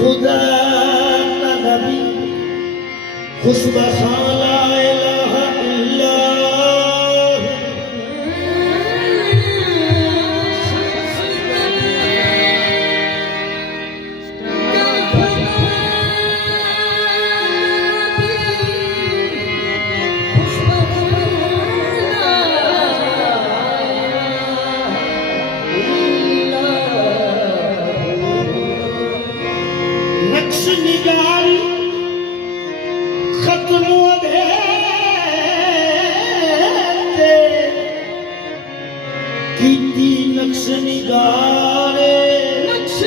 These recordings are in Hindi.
खुदा का नबी खुशबा ला इलाहा इल्लल्लाह नक्श निगारी खत्म कीती नक्श निगारे नक्श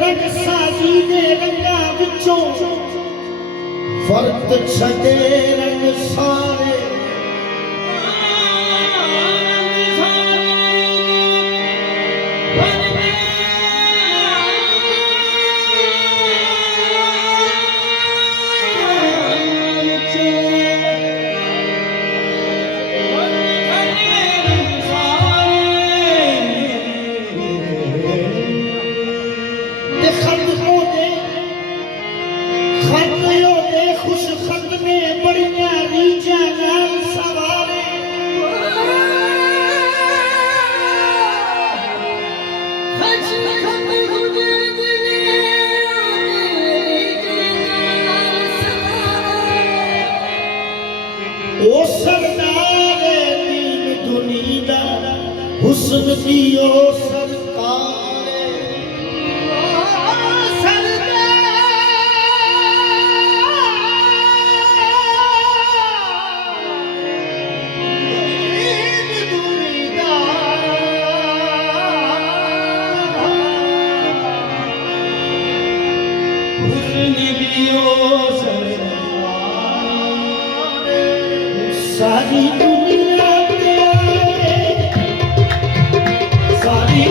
रंग साजी दे रंगा विचों फर्क छदे रंग सारे खुश खत ने बड़िया रीजा नाल सवारे ओ सरदार दीन दुनिया हुस्न दियो सरकार सारी दुनिया सारी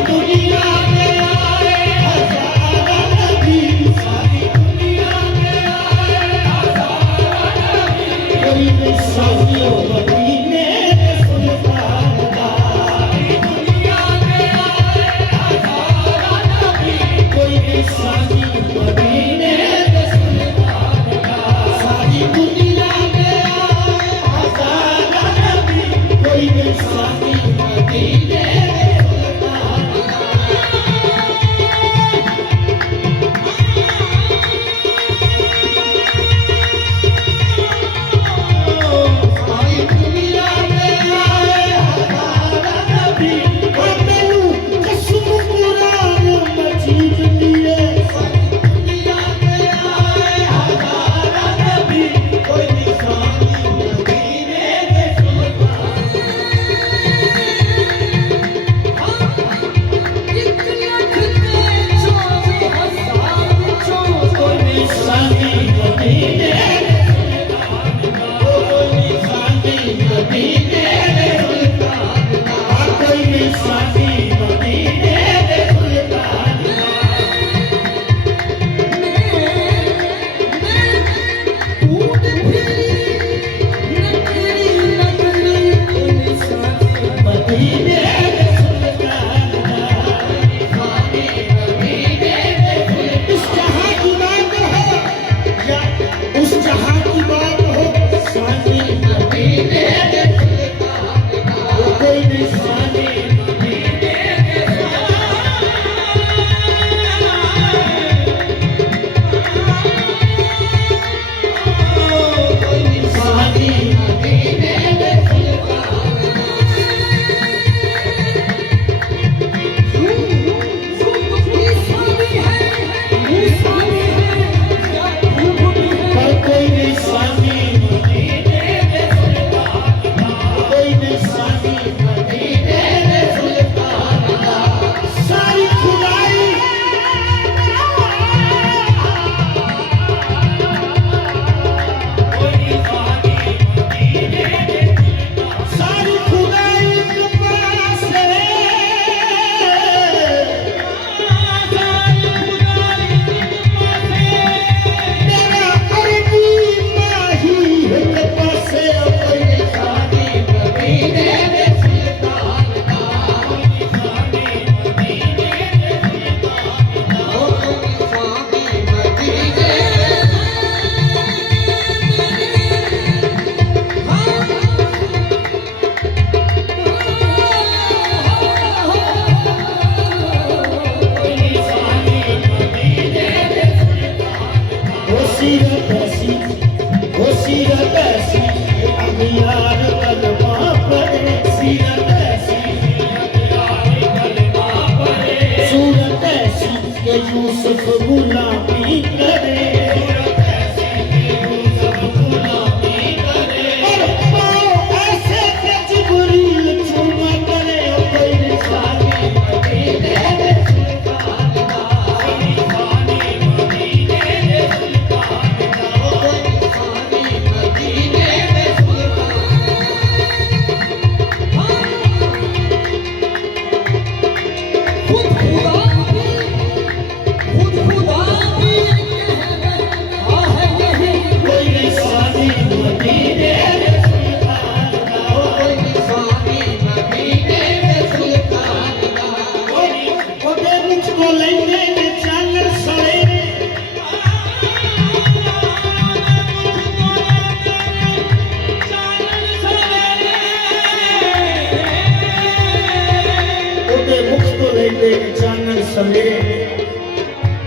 वेले चानन सवेरे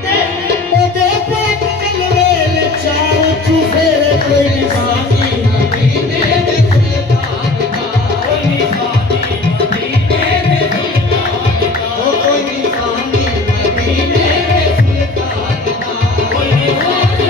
ते ओदे पाक चल वेले चार चुफेरे कोई निशानी मदीने दे सुल्तान दा कोई निशानी मदीने दे सुल्तान दा कोई निशानी मदीने दे सुल्तान दा कोई निशानी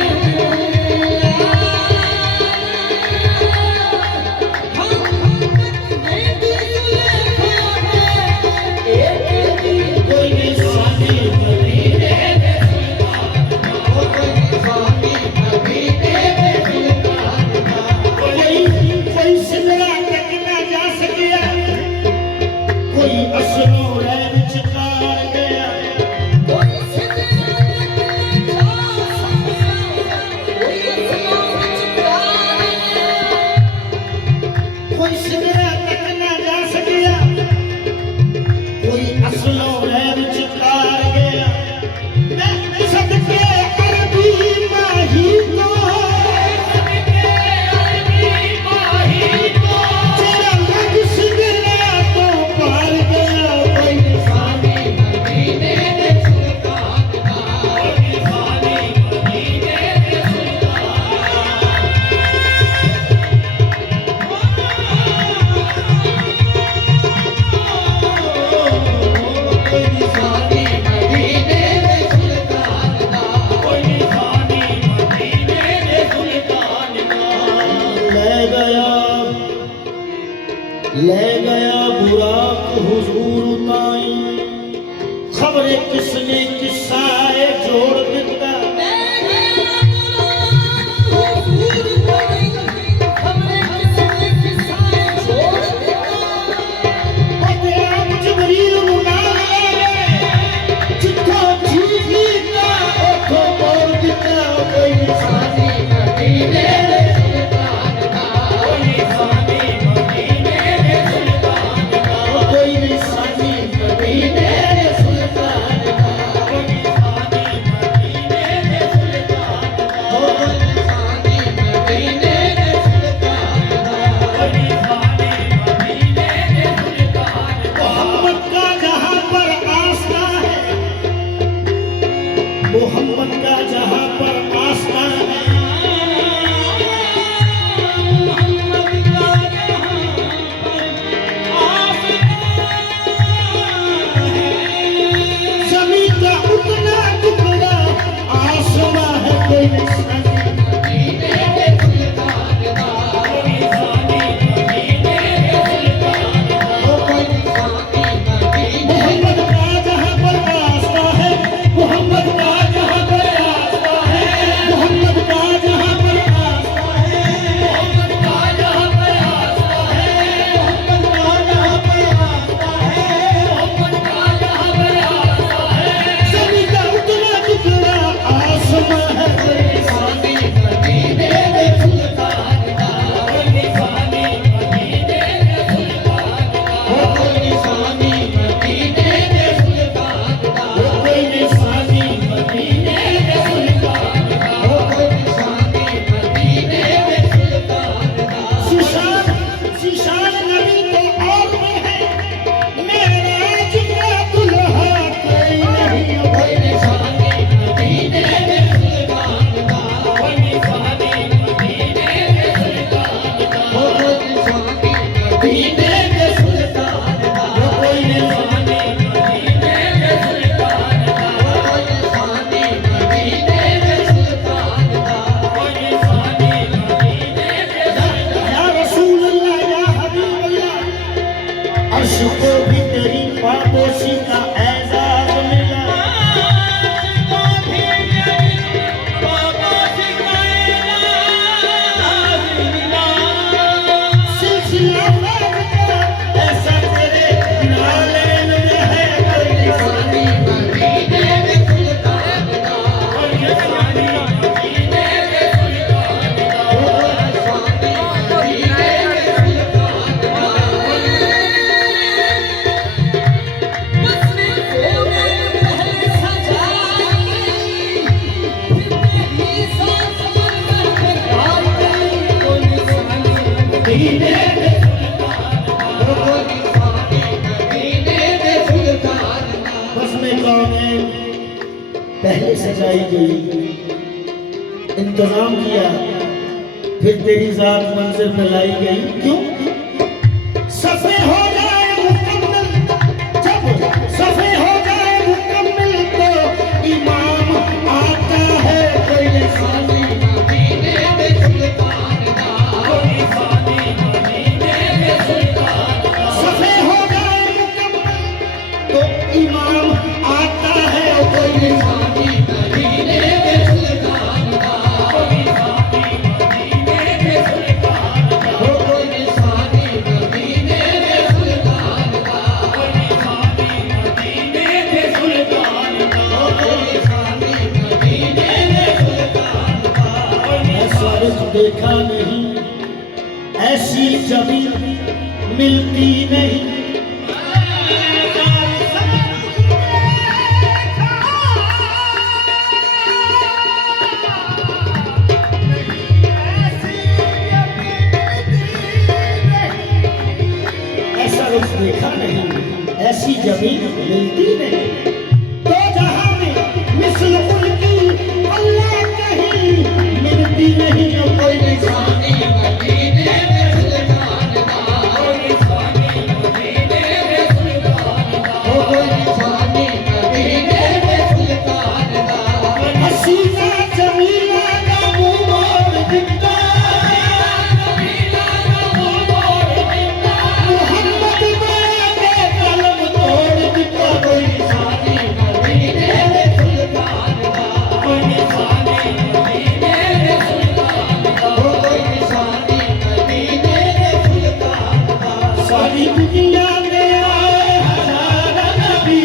ले गया बुराक हुजूर ताई खबरे किसने किस्सा जोड़ दिता मोहम्मद का जहां पर आस्था है मोहम्मद का जहां पर आस्था है जमीन का उतना टुकड़ा आसमां है कोई निशानी मदीने दे सुल्तान दा कोई निशानी मदीने दे सुल्तान दा कोई निशानी मदीने मोहम्मद का जहां पर आस्था है मोहम्मद का सजाई गई, इंतजाम किया, फिर तेरी जात मंजिल पे लाई गई। क्यों? सफे हो जाए मुकम्मल, जब सफे हो जाए मुकम्मल तो इमाम आता है कोई निशानी मदीने में सुल्तान दा, कोई निशानी मदीने में सुल्तान दा। सफे हो जाए मुकम्मल तो इमाम आता है कोई निशानी मदीने में सुल्तान दा, कोई निशानी मदीने में सुल्तान दा, कोई निशानी मदीने में सुल्तान दा, कोई निशानी मदीने में सुल्तान दा, कोई निशानी मदीने में सुल्तान दा। ऐसा रुख देखा नहीं, ऐसी जबी मिलती नहीं। ऐसा रुख देखा नहीं, ऐसी जमीन मिलती नहीं। तो जहां में मिसल उनकी अल्लाह कहीं मिलती नहीं। कोई निशानी मदीने में सुल्तान दा, कोई निशानी मदीने में सुल्तान दा, कोई निशानी मदीने में सुल्तान दा। हसीना जमीला का मुंह मोड़ दिखता, जमीला का मुंह मोड़ दिखता, मोहम्मद के कलम तोड़ दिखता। कोई निशानी मदीने में सुल्तान दा, कोई निशानी मदीने में सुल्तान दा, कोई निशानी मदीने में सुल्तान दा। सारी दुनिया में आए हज़ार नबी,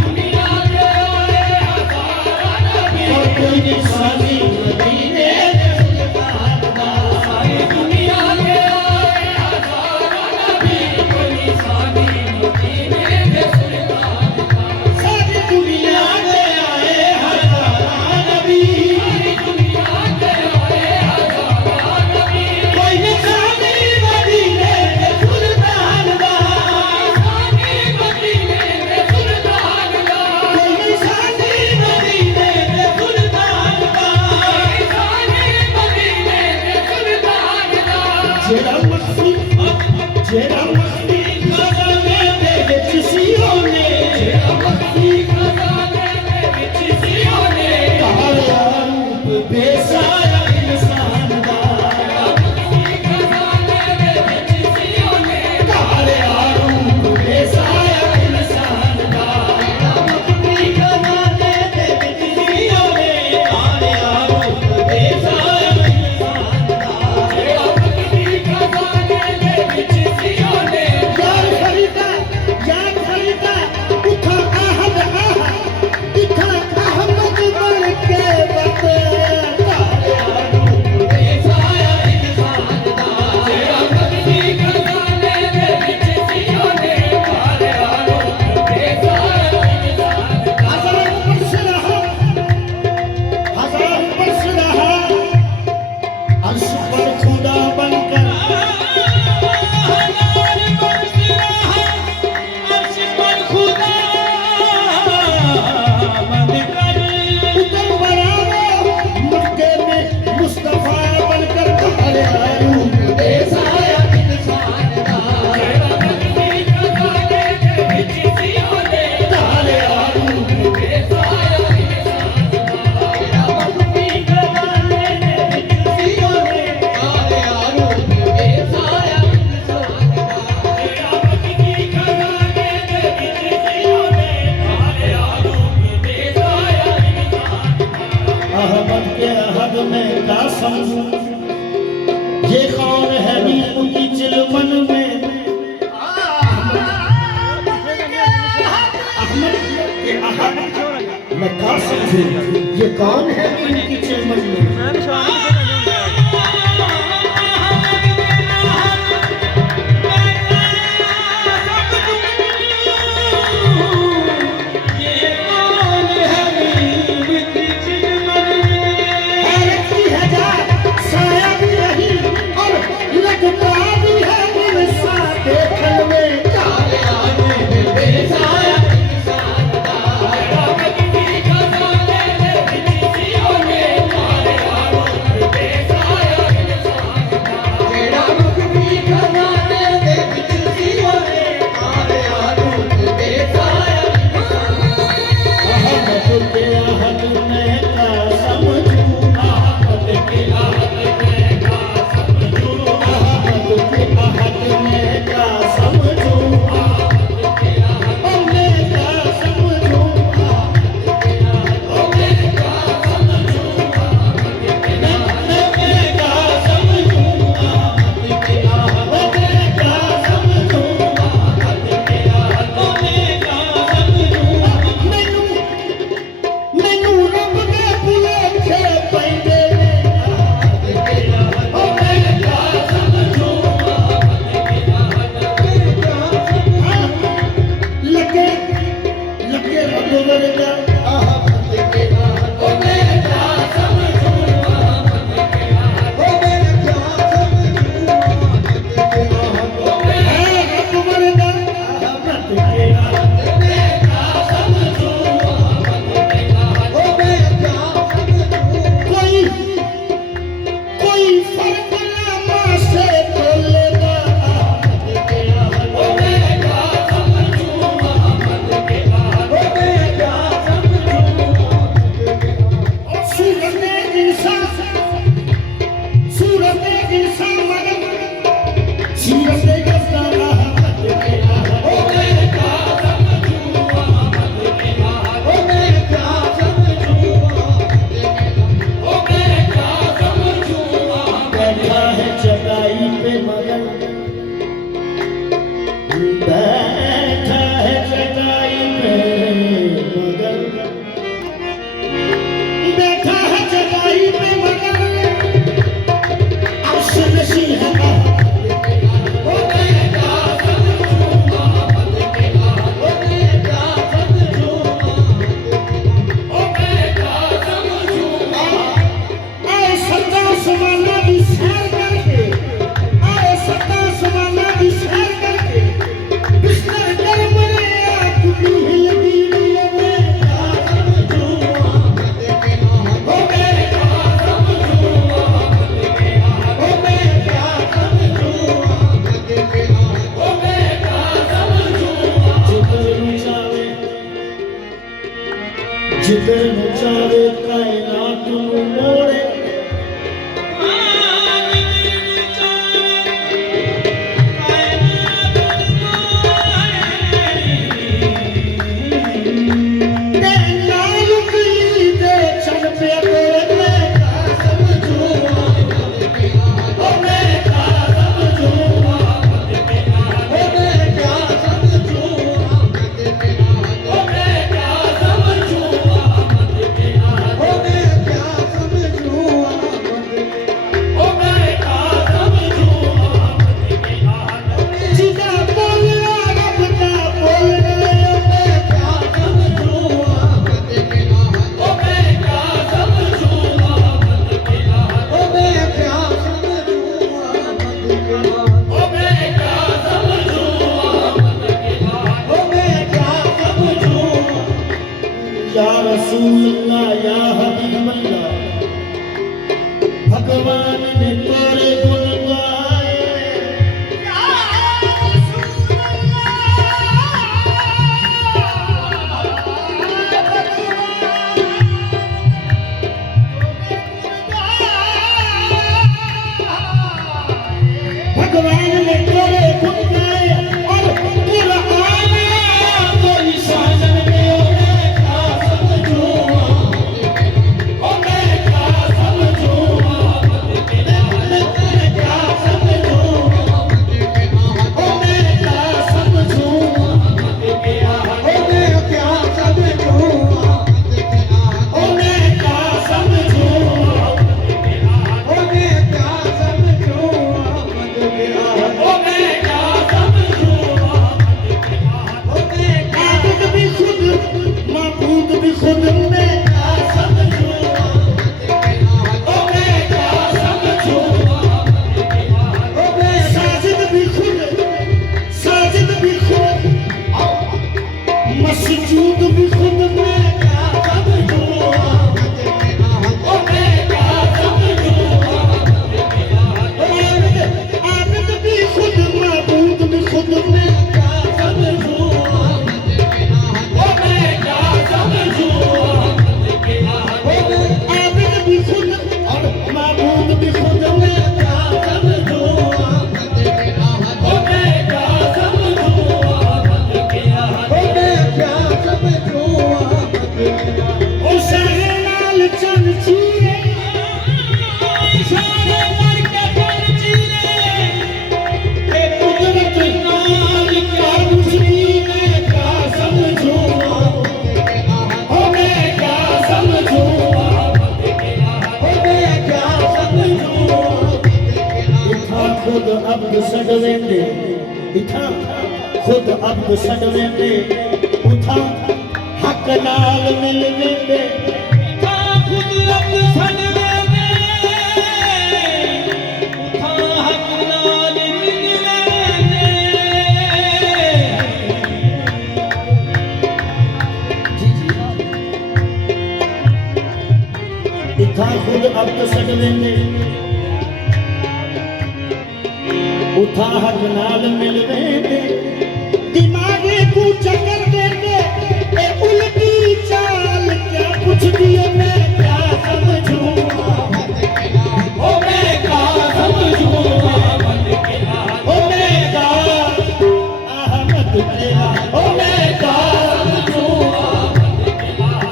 दुनिया में आए हज़ार नबी, और कोई निशानी मदीने में सुल्तान दा। सारी दुनिया में आए हज़ार नबी, कोई निशानी मदीने में सुल्तान दा। सारी दुनिया में आए हज़ार नबी, सारी दुनिया में आए हज़ार नबी, कोई निशानी मदीने में सुल्तान दा, निशानी मदीने में सुल्तान दा, कोई निशानी मदीने में सुल्तान दा, निशानी मदीने में सुल्तान दा। जेरा मस्ती खजाने दे विच सियों ने, जेरा मस्ती खजाने दे विच सियों ने, काला रूप बेसाया इंसान दा, जेरा मस्ती खजाने दे विच सियों ने, काला रूप बेसाया इंसान दा, जेरा मस्ती खजाने दे विच सियों ने, काला रूप बेसाया इंसान दा, जेरा मस्ती खजाने दे विच सियों ने। यार खरीदा उठा आहद आहा, दिखा अहमद बन के बते, काला रूप बेसाया इंसान दा, जेरा मस्ती खजाने दे विच सियों ने, काला रूप बेसाया इंसान दा। हजार वर्ष रहा, हजार वर्ष रहा, अर्श पर खुदा बनकर, उतर बराबर मक्के में मुस्तफा बनकर, काला रूप बेसाया इंसान दा, जेरा मस्ती खजाने दे विच सियों ने, काला रूप बेसाया इंसान दा, जेरा मस्ती खजाने दे विच सियों ने, काला रूप बेसाया इंसान दा, जेरा मस्ती खजाने दे विच सियों ने, काला रूप बेसाया इंसान दा। अहमद के अहद में कासम, ये कौन है नीम की चिलमन में, अहमद के अहद में कासम से, ये कौन है नीम की चिलमन में। हैरत की है जा, साया भी रही और लगता भी है दिलसा देखने में, काला रूप बेसाया इंसान दा, जेरा मस्ती खजाने दे जिगर न चावे कायनात नू मोड़े या रसूल अल्लाह या हबीब अल्लाह भगवान ने तेरे गुण गाए या रसूल अल्लाह भगवान ने तेरे गुण गाए और कुरान कोई शासन मसजूद भी खुद में आबिद भी खुद माबूद भी खुद में आबिद भी खुद और माबूद भी खुद में खुद अब्द सडवेंदे इथा खुद अब्द सडवेंदे उठा हक नाल मिल वेंदे इथा खुद अब्द सडवेंदे उठा हक नाल मिल वेंदे इथा खुद अब्द सडवेंदे उठा हक नाल मिल वेंदे दिमागे को चक्कर देंगे ए उल्टी चाल क्या कुछ दिए मैं क्या समझूं ओ मैं क्या समझूं ओ मैं क्या अहमद के ओ मैं क्या समझूं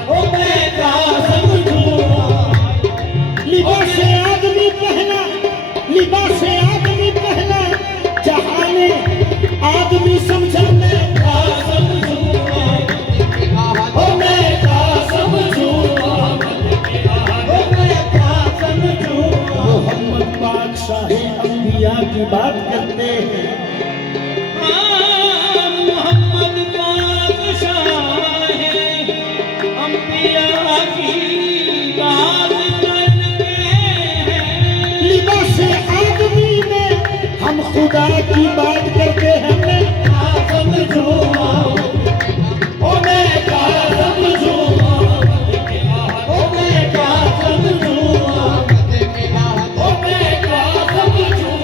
ओ मैं क्या समझूं लिबास आदमी पहना लिबास आदमी पहना जहाने आदमी समझा मैं क्या समझूं ओ मैं क्या समझूं ओ मैं क्या समझूं मोहम्मद बादशाह अंबिया की बात करते हैं मोहम्मद बादशाह अंबिया की बात करते हैं लिबास आदमी में हम खुदा की बात करते हैं मैं क्या समझूं ओ मैं क्या समझूं ओ मैं क्या समझूं ओ मैं क्या समझूं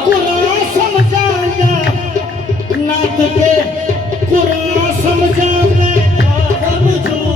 कुरान समझाऊंगा नात के कुरान समझा मैं क्या समझूं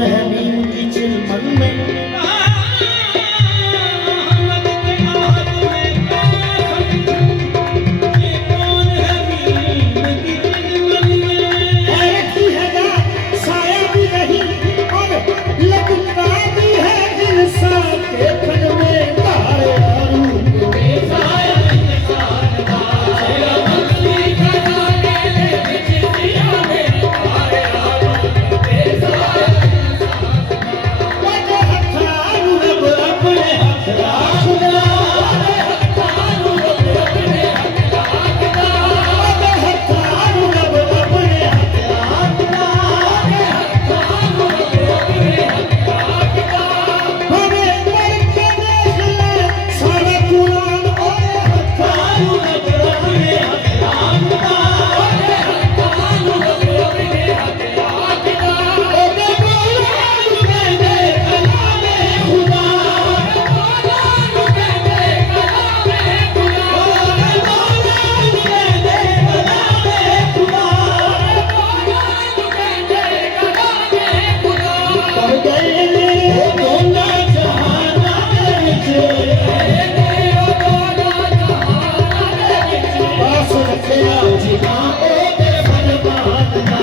कौन है नीम की चिलमन में हैरत की है रात, साया भी नहीं और लगता भी है इंसान के फन में तारे आरू साया इंसान का मस्ती खजाने ले बिछतिया में तारे आरू साया वजह हथारू रब अपने हथ राखदा हथारू रब अपने हथ राखदा वजह हथारू रब अपने हथ राखदा हथारू रब अपने हथ राखदा हमें करके देख ले सारा कुरान और हथारू रब अपने हथ राखदा हथारू रब अपने हथ राखदा ओ कुरान कहते कलामे खुदा कुरान कहते कलामे खुदा कुरान कहते कलामे खुदा कुरान कहते कलामे खुदा पढ़ गए ने दोनों जहाना दे विच ओ दोनों जहाना दे विच पास रखिया जिना ओ ते फरमान दा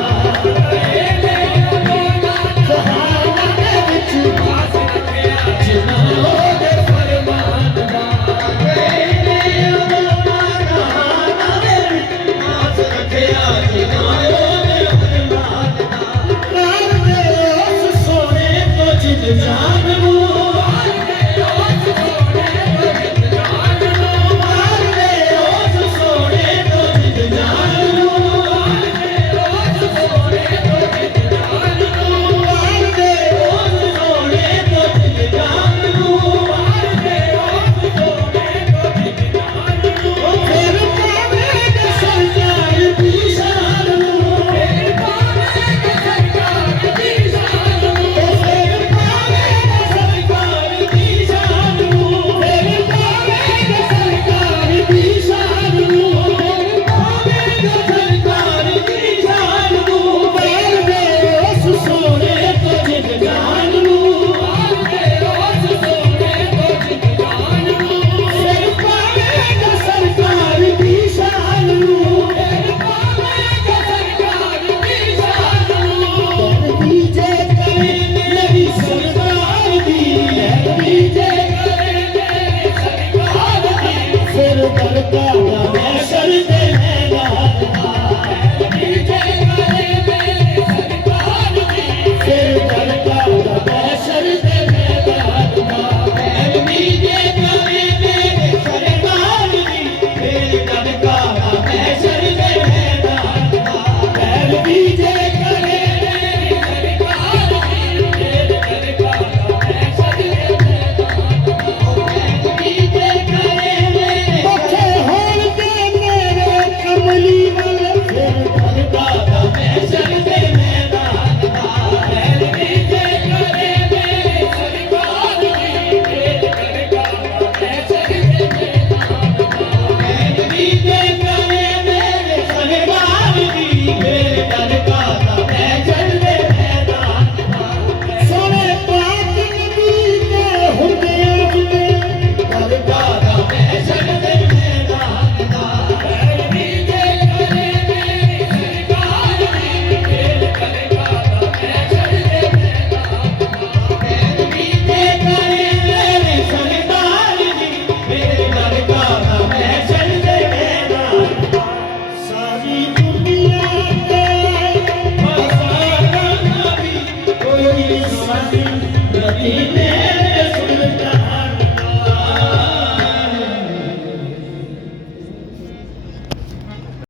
जहाना दे विच पास रखिया जिना ओ ते फरमान दा ओ दोनों जहाना दे विच पास रखिया जिना ओ ते फरमान दा प्यार दे उस सोने तो जिद जान लूं प्यार दे उस सोने तो जिद जान लूं प्यार दे उस सोने तो जिद जान लूं प्यार दे उस सोने तो जिद जान लूं प्यार दे उस सोने तो जिद जान लूं प्यार दे उस सोने तो जिद जान लूं फिर पावेंगे सरकार की शान लूं फिर पावेंगे सरकार की शान लूं फिर पावेंगे सरकार की शान लूं फिर पावेंगे सरकार की शान लूं फिर पावेंगे सरकार की शान लूं प्यार दे उस सोने को जिद जान लूं प्यार दे उस सोने को जिद जान लूं फिर पावेंगे सरकार की शान लूं फिर पावेंगे सरकार की शान लूं कर दीजे करेंगे मेरी सरकार दी कर दीजे करेंगे मेरी सरकार दी फिर दरकार